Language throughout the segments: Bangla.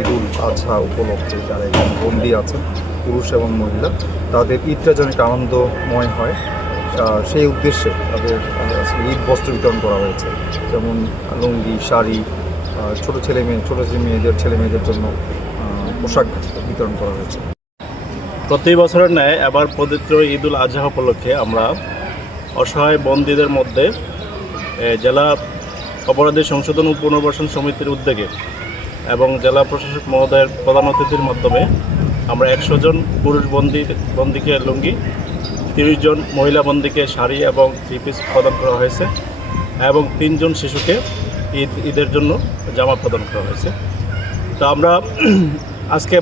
ঈদুল আজহা উপলক্ষে যারা এখানে বন্দী আছেন পুরুষ এবং মহিলা তাদের ঈদটা যেন একটা আনন্দময় হয় সেই উদ্দেশ্যে তাদের ঈদ বস্ত্র বিতরণ করা হয়েছে, যেমন লুঙ্গি, শাড়ি, ছোটো মেয়েদের ছেলে মেয়েদের জন্য পোশাক বিতরণ করা হয়েছে। প্রতি বছরের ন্যায় এবার পবিত্র ঈদুল আজহা উপলক্ষে আমরা অসহায় বন্দীদের মধ্যে জেলা অপরাধী সংশোধন ও পুনর্বাসন সমিতির উদ্যোগে এবং জেলা প্রশাসক মহোদয়ের প্রধান অতিথির মাধ্যমে আমরা 100 জন পুরুষ বন্দীকে লুঙ্গি, 30 জন মহিলা বন্দীকে শাড়ি এবং 3 পিস প্রদান করা হয়েছে এবং 3 জন শিশুকে ঈদের জন্য জামা প্রদান করা হয়েছে। তো আমরা আজকে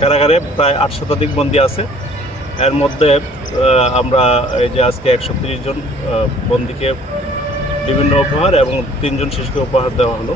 কারাগারে প্রায় 8 শতাধিক বন্দী আছে। এর মধ্যে আমরা এই যে আজকে 130 জন বন্দীকে বিভিন্ন উপহার এবং 3 জন শিশুকে উপহার দেওয়া হলো।